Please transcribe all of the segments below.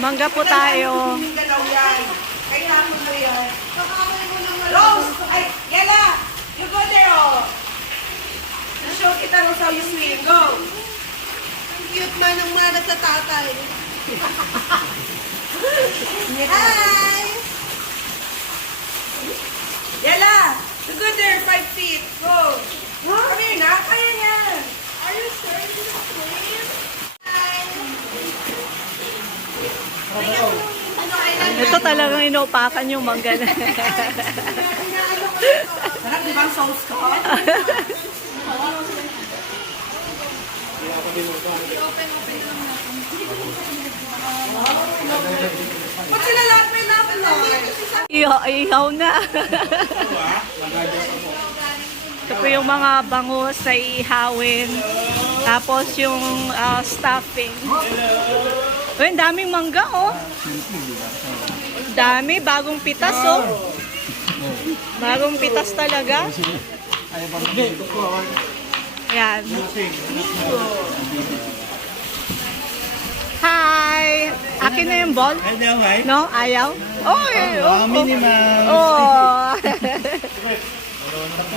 Mangga po tayo. Kaya mo na yan. Rose! Ay, Yala! You go there, oh. Show kita kung how you swim. Go! Ang cute man ng mga sa tatay. Hi! Yala! You go there, 5 feet. Go! Come here na. Kaya yan. Are you sure you can swim? Hi! Ito talagang inuupakan yung mangga na. Sarap di ba ang sauce ko? Ba't sila lahat may lapit? Ihaw na. Ito po yung mga bangus na ihawin. Tapos yung stuffing. Uy, ang daming mangga, oh. Dami, bagong pitas, oh. Bagong pitas talaga. Yan. Hi! Akin na yung ball? No? Ayaw? Oh, oh. Minimal. Oh.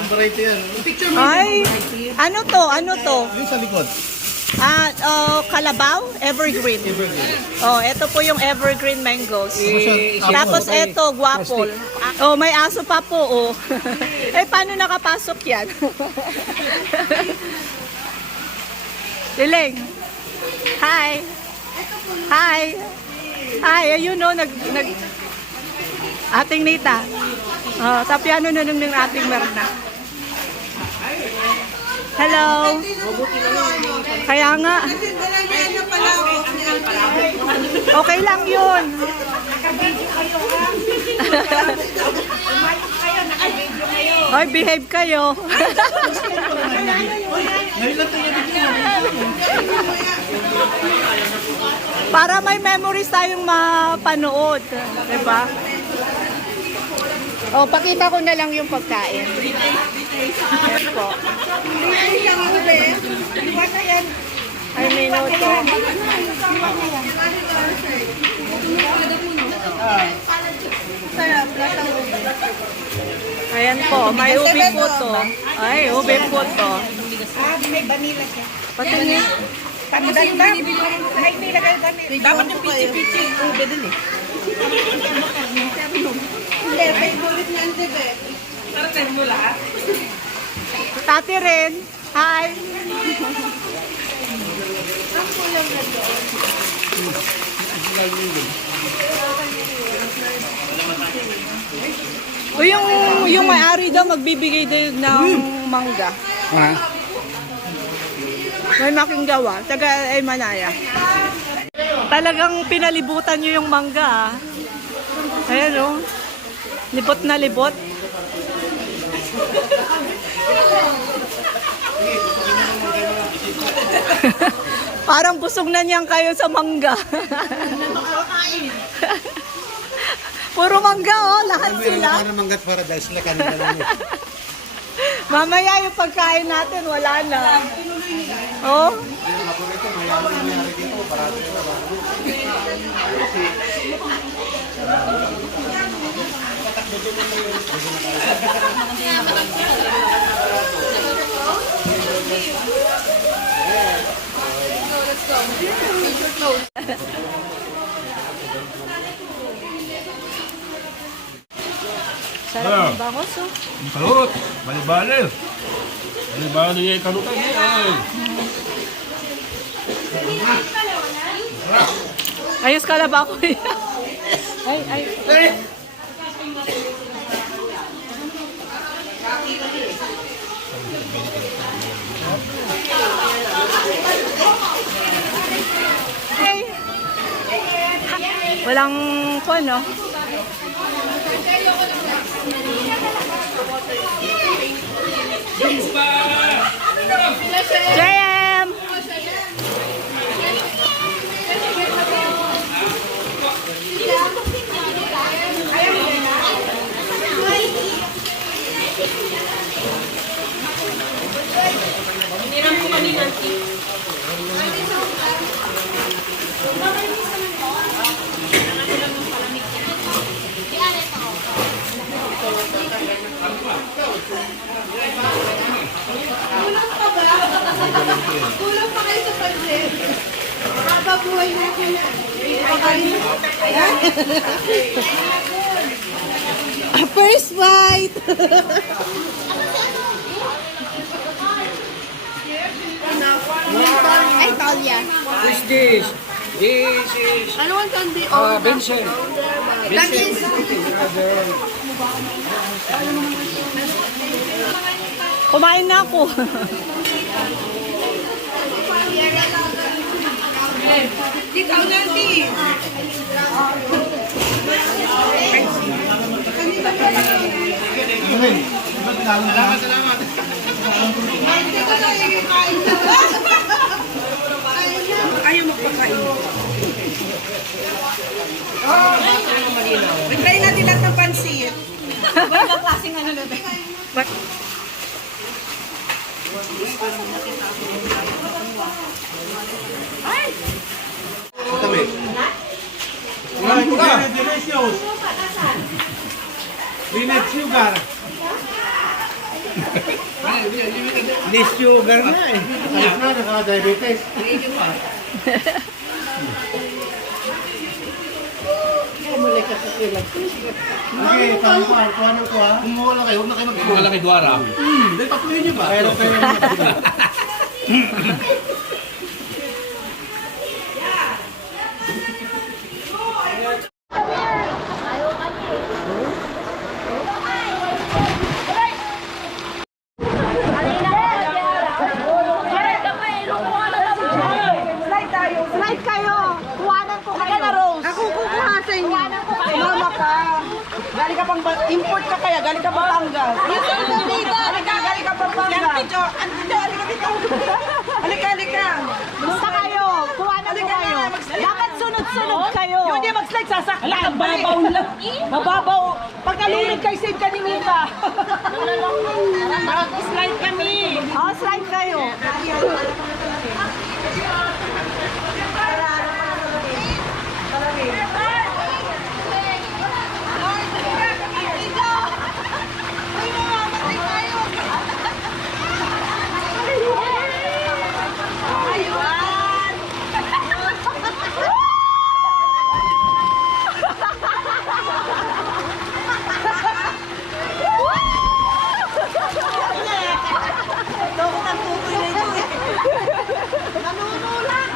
Variety yan. Picture mo. Ay, ano to? Ano to? Yung sa likod. Kalabaw? Evergreen. Oh, ito po yung evergreen mangoes. Tapos ito, guapol. Oh, may aso pa po, oh. Eh, paano nakapasok yan? Liling. Hi. Hi. Hi, ayun no, ating Nita. Oh, tapiano na nung ating Merna. Hello. Kaya nga. Okay lang yun. Hoy, behave kayo. Para may memories tayong mapanood. Diba? Oh, pakita ko na lang yung pagkain. Yes po. Ay, minuto. Ayan po, may ube po to. Ay, ube po to. May vanilla siya. Patingin. Dapat yung pichi-pichi. Ube din eh. Hindi, favorite niya ang dibe. Taratan mo lahat. Tati rin. Hi. O yung may-ari daw magbibigay din ng mangga. May making gawa. Taga ay Manaya. Talagang pinalibutan nyo yung mangga. Ayan o. Libot na libot. Parang busog na niyan kayo sa mangga. Puro mangga, oh. Lahat sila. Para manggat paradise na kanina lang yun. Mamaya yung pagkain natin, wala na. Oh. Yung paborito, mayari dito. Parado ito. Sarap ng bangos, oh. Karot, bali-bali. Bali-bali yung karutan niya. Ayos ka na ba ako? Ay. Ay. Walang no? JM! buhay natin yan. First bite! Ay, Talia. Who's this? This is Ano ang kandi? Vincent. That is... Kumain na ako. Ikaw nanti. Salamat. Ayaw magpakain. Try natin lahat ng pansit. Bagong klaseng ano na Kami. Delicious. Linet sugar. Less sugar na eh. Ayos na, naka-diabetes. Okay, pampal. Kuha ko ha. Kumuha lang kayo, huwag na kayo mag-kuha. Malaki duwara. Hindi, patuloy niyo ba? Kaya kayo Slide kayo. Kuhanan ko kayo. Na Rose. Ako kukuha sa inyo. Mama ka. Galing ka pang import ka kaya, galing ka Batangas. Galing ka Pampanga. Halika. Basta kayo. Kuhanan ko kayo. Dapat sunod-sunod kayo. Yung hindi mag-slide, sasaktan. Mababaw lang. Mababaw. Pag nalunod kay save ka ni Mika. Slide kami. Oh, slide kayo. Nanunulak!